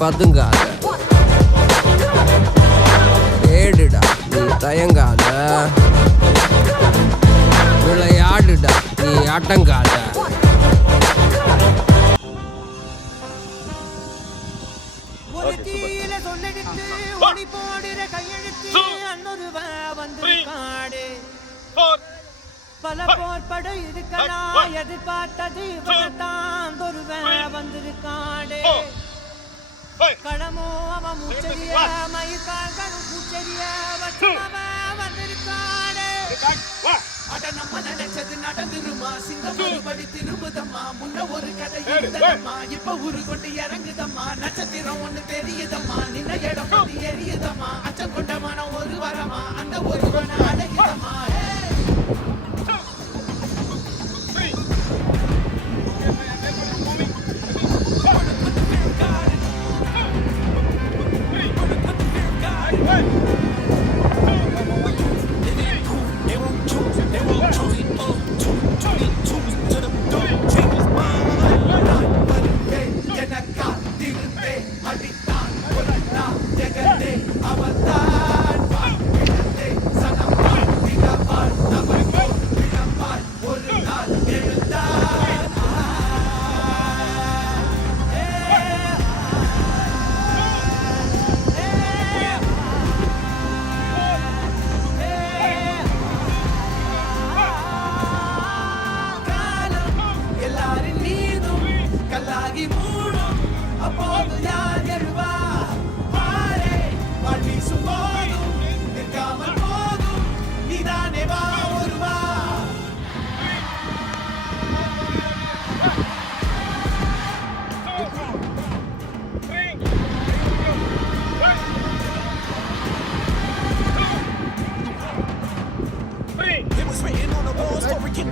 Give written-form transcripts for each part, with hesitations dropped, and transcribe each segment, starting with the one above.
பதுங்காத, ஏடுடா நீ தயங்காத, விளையாடுடா நீ அடங்காத. பல போர்பட இருக்கா எதிர்பார்த்தது தான் வந்திருக்காடே. கடமோ அவன் மூச்சரிய மயிர்கால்களும் பூச்சரிய வந்திருக்காடே. அட நம்ம நினைச்சது நடந்துருமா, சிங்கம் படி திரும்புதம்மா, முன்ன ஒரு கதை இருந்ததம்மா, இப்ப ஊரு கொண்டு இறங்குதம்மா, நட்சத்திரம் ஒண்ணு தெரியுதம்மா, நின்ன இடம் கொண்டு எரியுதம்மா, அச்சம் கொண்ட மனம் ஒரு வரமா, அந்த ஒருவன அழகிதம்மா.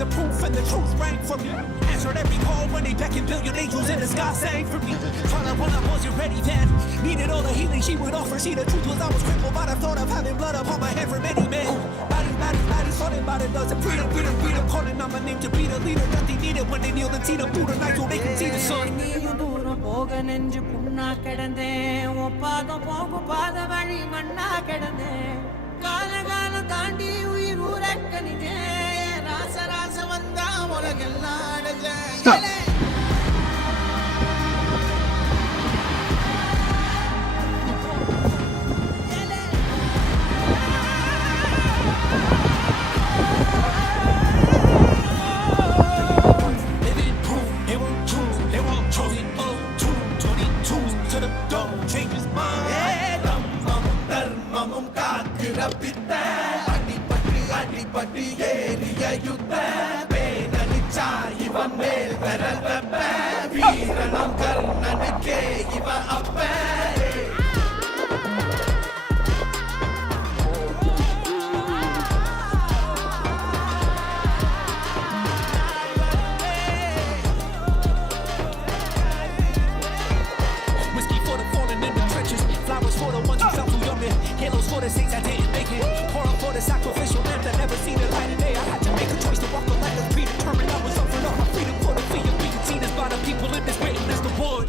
The proof and the truth rang from me. Answered every call when they beckoned, billion angels in the sky sang for me. Trying to run up, wasn't ready then. Needed all the healing she would offer. See, the truth was I was crippled by the thought of having blood upon my head for many men. Bodies, falling by the dozen. Freedom, calling on my name to be the leader. Nothing needed when they kneel and see the Buddha night so they can see the sun. போக நெஞ்சு புண்ணா கிடந்தேன், ஒப்பாதம் போகும் பாத வழி மண்ணா கிடந்தேன், காலம் தாண்டி உயிர் ஊரக்கணிதேன், ராச வந்தா உலகெல்லாம் அடைஞ்சேன். அடிபட்டு ஏறிய யுத்த பேரணிச்சா இவன் மேல் பெறல் வெப்ப, வீரனம் கர்ணனுக்கே இவ அப்ப. Whiskey for the fallen in the trenches, flowers for the ones who felt too young, halos for the saints that didn't make it, pour up for the sacrificial lamb that never seen the light of day. I had to make a choice to walk the light of predetermined. I was offered up my freedom for the fear. We can see this by the people in this waiting as the wood.